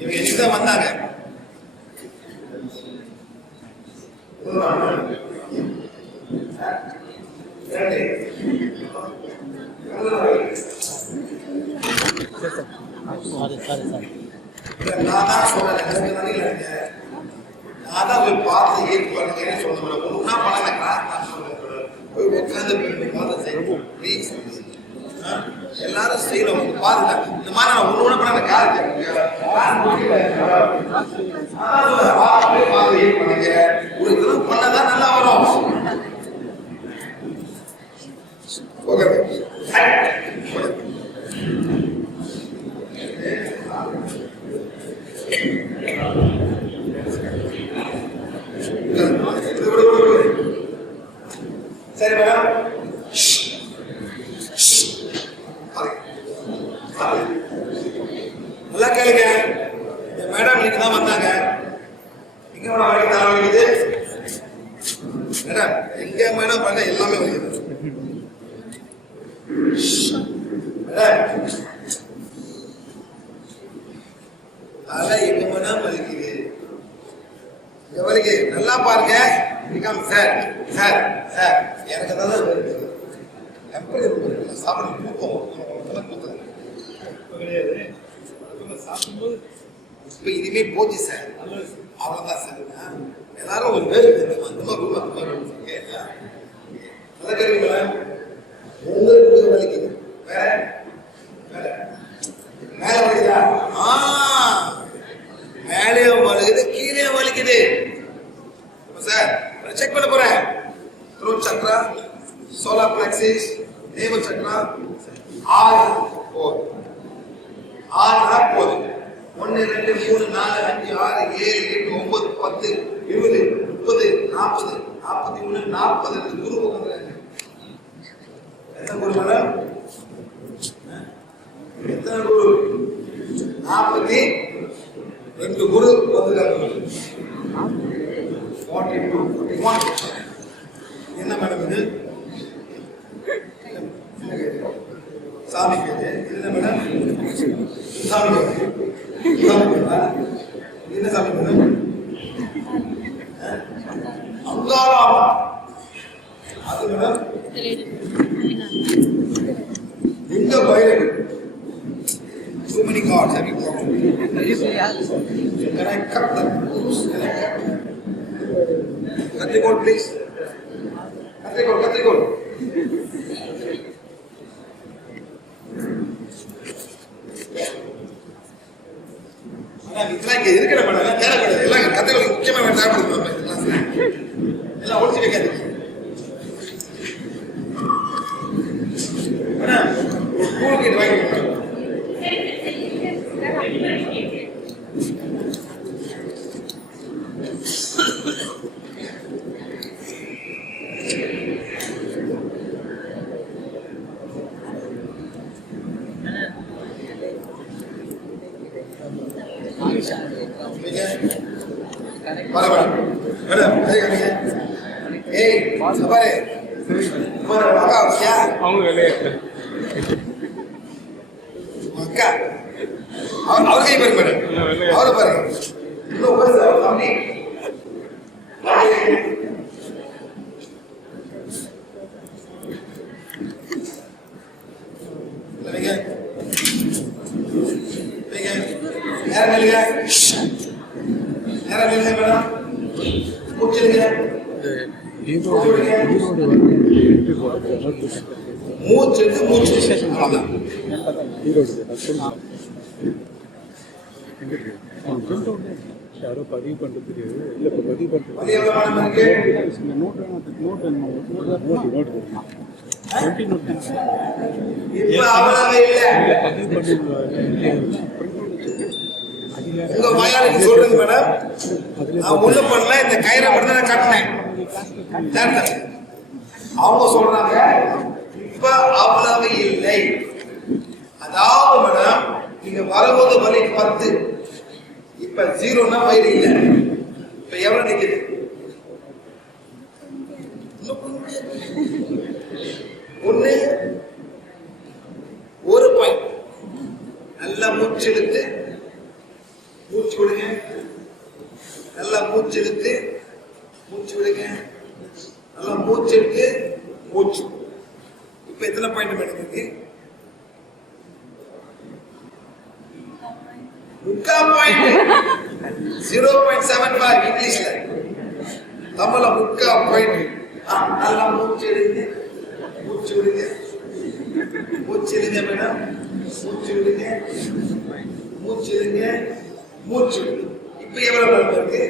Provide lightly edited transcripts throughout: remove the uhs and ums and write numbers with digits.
இவங்க எதுதான் வந்தாங்க? நான் தான் சொல்றேன், நான் தான் போய் பார்த்து ஏற்று பண்ணுங்க சொல்ல ஒன்னா பழங்க போய் உட்காந்து எல்லாரும் செய்யறோம். பாருங்க இந்த மாதிரி நான் ஒண்ணு பண்ண காரணம் பண்ணதான் நல்லா வரும். சரி மேடம், நல்லா கேளுங்க. மேடம் நீங்க தான் வந்தாங்க. எங்க மேடம் வரைக்கும் தலை வலிக்குது? மேடம் எங்க மேடம் பண்ண எல்லாமே வலிக்குது. மேடம் தலை எங்க மேடம் வலிக்குது, வலிக்குது. நல்லா பாருங்க. சார் சார் சார் எனக்கு தான் சாப்பிட சாப்பிடும்போது இப்ப இனிமே போச்சு சார், அவ்வளவுதான் சார். எல்லாரும் ஒரு பேர் அந்த மாதிரி நல்லா கேளுங்களா? உங்களுக்கு வலிக்குது, வேற வேற மேல வலிக்குதா? மேலே வலிக்குது, கீழே வலிக்குது சார். செக் பண்ண போறேன். Throat chakra, solar plexus, navel chakra, 6 போதும். 6 போதும். 1 2 3 4 5 6 7 8 9 10 20 30 40 41 40 குரு உட்கார்ந்தாங்க. எத்தனை குரு மேடம்? எத்தனை குரு? 42 குரு வந்திருக்காங்க. 42 41 என்ன மேடம் இது? சாமி கேது. என்ன மேடம்? சாமி கேது. என்ன சாமி மேடம்? அங்காளா. அது மேடம் இந்த Bhairavi. So many gods have you brought? Can I cut them? Katrikol, please. Katrikol, Katrikol. இதெல்லாம் இருக்கிற மேடம் தேவைப்படாது. எல்லாம் கதைகள் முக்கியமாக தேவைப்படுது. எல்லாம் ஒழிச்சு வைக்காது மேடம். கூழ் கேட்டு வாங்கி அவர் கை பாருங்க மேடம், அவரை பாருங்க. யாரோ பதிவு பண்றதுக்கு இல்ல இப்ப பதிவு பண்றது சொல்றது மேடம். உள்ள பண்ணல, இந்த கயிறை மட்டும் தான் கட்டினேன். அவங்க சொல்றாங்க இப்ப அவ்வளவு இல்லை. அதாவது மேடம் நீங்க வரும்போது வலி 10, இப்ப 0னா வயிறு இல்லை. இப்ப எவ்வளவு நிக்குது? இன்னும் கொஞ்சம். ஒண்ணு ஒரு பாயிண்ட். நல்லா மூச்சு இழுத்து மூச்சு விடுங்க. நல்லா மூச்சு இழுத்து மூச்சு விடுங்க. நல்லா மூச்சு இழுத்து மூச்சு. இப்ப எத்தனை பாயிண்ட் இருக்கு? 3 பாயிண்ட். 0.75 இங்கிலீஷ்ல. தமிழ்ல 3 பாயிண்ட். நல்லா மூச்சு இழுங்க மூச்சு விடுங்க. மூச்சு இழுங்க மேடம். மூச்சு விடுங்க மூச்சு இழுங்க மூச்சு விடுங்க. இப்ப எவ்வளவு இருக்கு?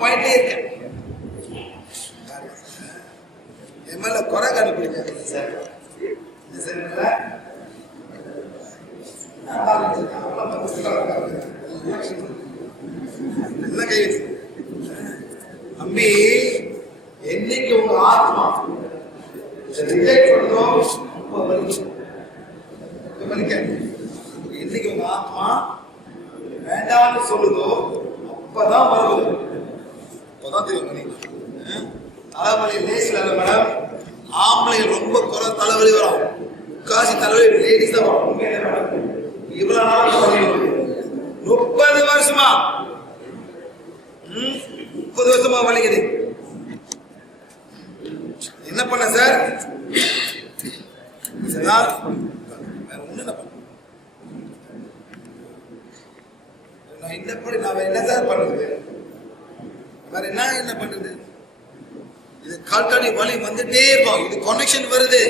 பாயிண்டே இருக்கு. என் மேல குறை கண்டுபிடிக்காதீங்க சார். அம்பி என்னைக்கு உங்க ஆத்மா ரிஜெக்ட் பண்ணதோ என்னைக்கு உங்க ஆத்மா வேண்டாம்னு சொல்லுதோ அப்பதான் வருவது. அப்பதான் தெரியும் மணி. தலைவலி லேசில் அல்ல மேடம். ஆம்பளை ரொம்ப குறை தலைவலி வரும். காசி தலைவலி லேடிஸ் தான் வரும். இவ்வளவு நாள் 30 வருஷமா 30 வருஷமா வலிக்குது. என்ன பண்ண சார்? நான் என்ன சார் பண்றது? வேற என்ன பண்றது? இது கால்காடி வலி வந்துட்டே இருக்கும். இது கனெக்ஷன் வருது.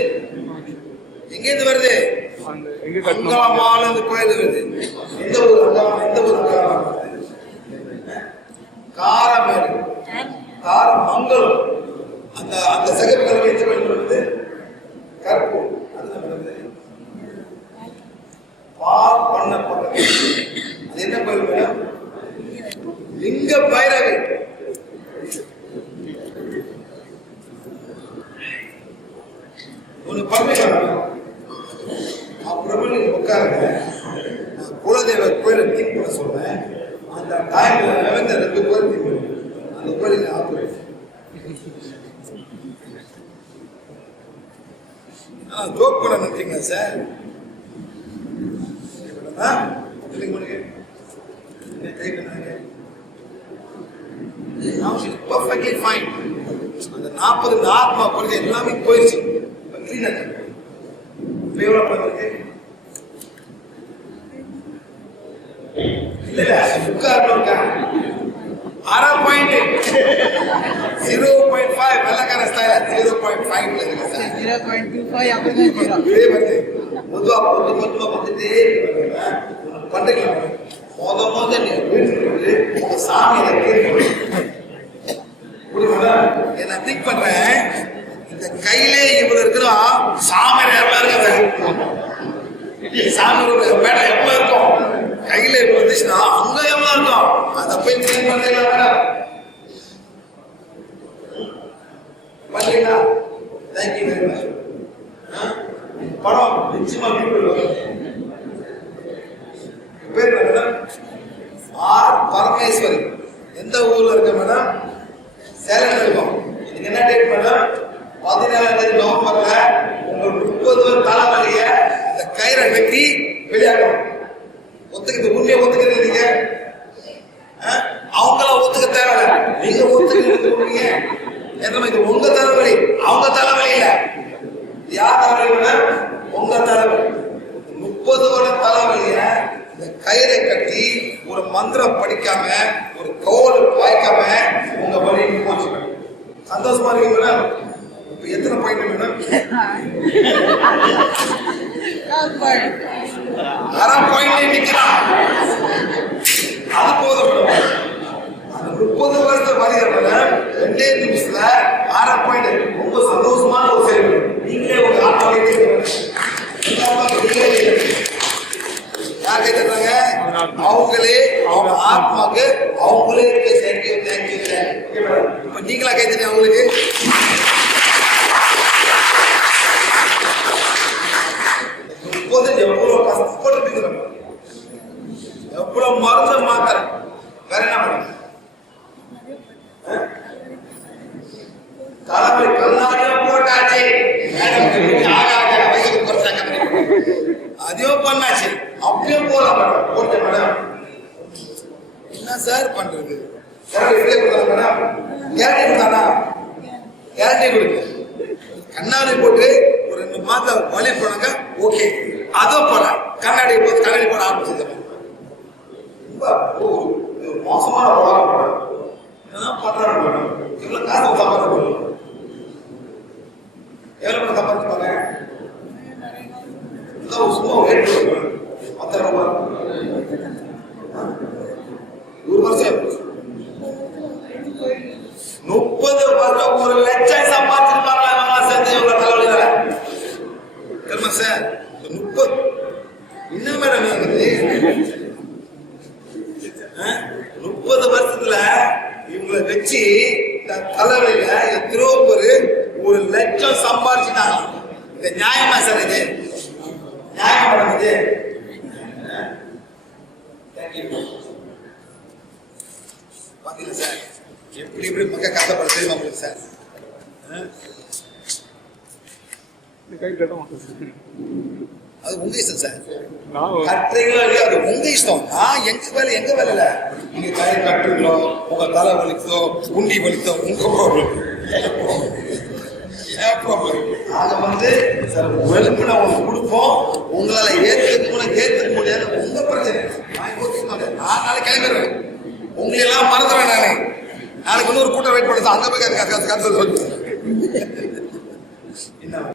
எங்க இருந்து வருது? அங்காமால இருந்து கோயில் வருது. எந்த ஊர் அங்காமா? எந்த ஊர் அங்காமா? காரமேடு, காரமங்கலம். அந்த சகப்புகளை வச்சு வருது கற்பூர். அதுதான் வருது. பால் பண்ணப்பட்டது. அது என்ன கோயில் மேடம்? லிங்க பைரவி. ஒண்ணு பண்ணுங்க. அப்புறமா நீங்க உட்காருங்க. நான் குலதெய்வ கோயிலை தீம் பண்ண சொல்றேன். அந்த டைம்ல 2 கோயில் தீம் பண்ணுங்க. அந்த கோயிலுக்கு ஆப்ரேட். ஜோக் பண்ண நினைச்சீங்களா சார்? perfectly fine. அந்த 40 ஆத்மா கொள்கை எல்லாமே போயிடுச்சு. கிளீனர் எவ்வளவு பண்ணிருக்கு? இல்ல உட்கார்ந்து அரை பாயிண்ட் 0.5 வெள்ளக்கார ஸ்டைல் 0.5 இருக்கு சார். 0.25 அப்படிதான் இதே வந்து பொதுவா வந்துட்டே பண்றீங்க. மொத நீ வீட்டுக்கு சாமி என்ன திங்க் பண்றேன். இந்த கையிலே இவ்வளவு இருக்கிறா சாமி எவ்வளவு இருக்காது. சாமி மேடம் எவ்வளவு இருக்கும்? கையில இவ்வளவு இருந்துச்சுன்னா அங்க எவ்வளவு இருக்கும்? அதை போய் கிளீன் பண்றீங்களா? பண்றீங்களா? Thank you very much. படம் நிச்சயமா பேர் மேடம் ஆர் பரமேஸ்வரி. எந்த ஊர்ல இருக்க மேடம்? சேலம் இருக்கும். இதுக்கு என்ன டேட் மேடம்? 14 நவம்பர்ல உங்களுக்கு 30 தலைவலிய இந்த கயிறை வெட்டி வெளியாகணும். ஒத்துக்கிட்டு உண்மையை ஒத்துக்கிறது நீங்க. அவங்கள ஒத்துக்க தேவையில்ல. நீங்க ஒத்துக்கிறீங்க. இது உங்க தலைவலி, அவங்க தலைவலி இல்ல. யார் தலைவலி? உங்க தலைவலி. 30 வருட தலைவலிய இந்த கயிறை கட்டி ஒரு மந்திரம் படிக்காம ஒரு கோல் பாய்க்காம உங்க வழி போச்சு. சந்தோஷமா இருக்கு மேடம். இப்ப எத்தனை பாயிண்ட் மேடம்? அரை பாயிண்ட் நிக்கிறான். அது போதும் மேடம். அந்த 30 வருஷத்தை பாருங்க மேடம். 2 நிமிஷத்துல அரை பாயிண்ட். ரொம்ப சந்தோஷமான ஒரு செயல். நீங்களே உங்க ஆத்மாவே யார் கேட்டாங்க? அவங்களே அவங்க ஆத்மாக்கு அவங்களே தேங்க்யூ தேங்க்யூ தேங்க்யூ. இப்ப நீங்களா கேட்டீங்க அவங்களுக்கு? மருந்து மாத்திரை வேற என்ன பண்ணுங்க? தலைவலி கண்ணாடியும் போட்டாச்சு, வயசுக்கு குறைச்சாங்க, அதையும் பண்ணாச்சு, அப்பயும் போல போட்ட மேடம். என்ன சார் பண்றது? மேடம் கேரண்டி கொடுத்தானா? கேரண்டி கொடுக்கு. கண்ணாடி போட்டு ஒரு 2 மாதம் வழி போனாங்க, ஓகே. அதோ போல கண்ணாடி போட்டு கண்ணாடி போட ஆரம்பிச்சது. மோசமான உலகம். என்ன பண்றாங்க மேடம்? இவ்வளவு காசு சம்பாதிச்சு எவ்வளவு பணம் சம்பாதிப்பாங்க? சும்மா ரேட் 10,000 ரூபாய். 1 வருஷம் 30 வருஷம் 1 லட்சம் சம்பாதிச்சிருப்பாங்க. சேர்ந்து இவ்வளவு தலைவலி தர தெரியுமா சார்? 30 என்ன மேடம் 30 வருஷத்துல இவங்களை வச்சு தலைவலியில எத்தனையோ பேர் 1 லட்சம் சம்பாதிச்சுட்டாங்க. இந்த நியாயமா சார்? இது நியாயமா மேடம்? இது பாத்தீங்களா சார் எப்படி இப்படி மக்கள் கஷ்டப்பட தெரியுமா உங்களுக்கு சார்? அது உங்க இஷ்டம் சார். கட்டுறீங்களோ இல்லையோ அது உங்க இஷ்டம். நான் எங்க வேலை இல்ல. நீங்க கை கட்டுறீங்களோ, உங்க தலை வலிக்குதோ, உண்டி வலிக்குதோ, உங்க ப்ராப்ளம். நாங்க சார் வெளுப்பு நான் கொடுப்போம். உங்களால ஏத்துக்க முடியாது, உங்க பிரச்சனை. நான் நாளைக்கு கிளம்பிடுவேன். உங்களை எல்லாம் மறந்துடுவேன் நானு. நாளைக்கு இன்னொரு கூட்டம் வெயிட் பண்ண அங்க போய் கருத்து